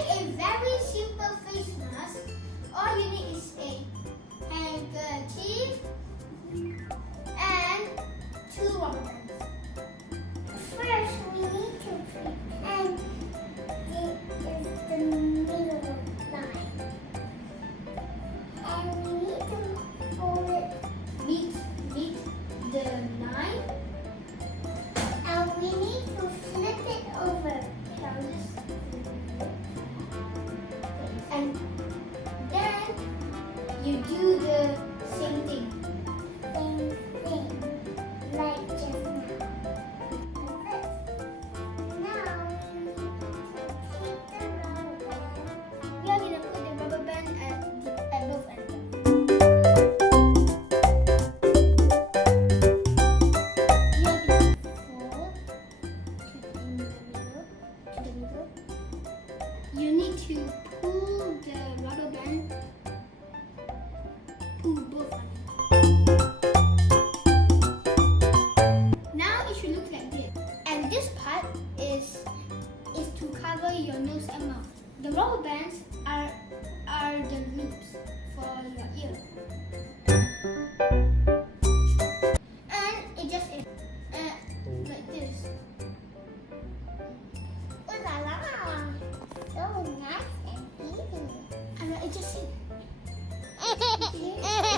make a very simple face mask, all you need is a handkerchief and 2 rubber bands. First, we need to pretend it is the middle line. And we need to fold it. Meet the 9. And we need to flip it over. And then you do the same thing. Same thing, like just now. Now we need to take the rubber band. We are going to put the rubber band at both ends. We are going to fold to the middle. You need to pull the rubber band, pull both ends. Now it should look like this. And this part is to cover your nose and mouth. The rubber bands are the loops for your ear. And it just is like this. Ooh la la! So nice and easy. And it just is. Yeah.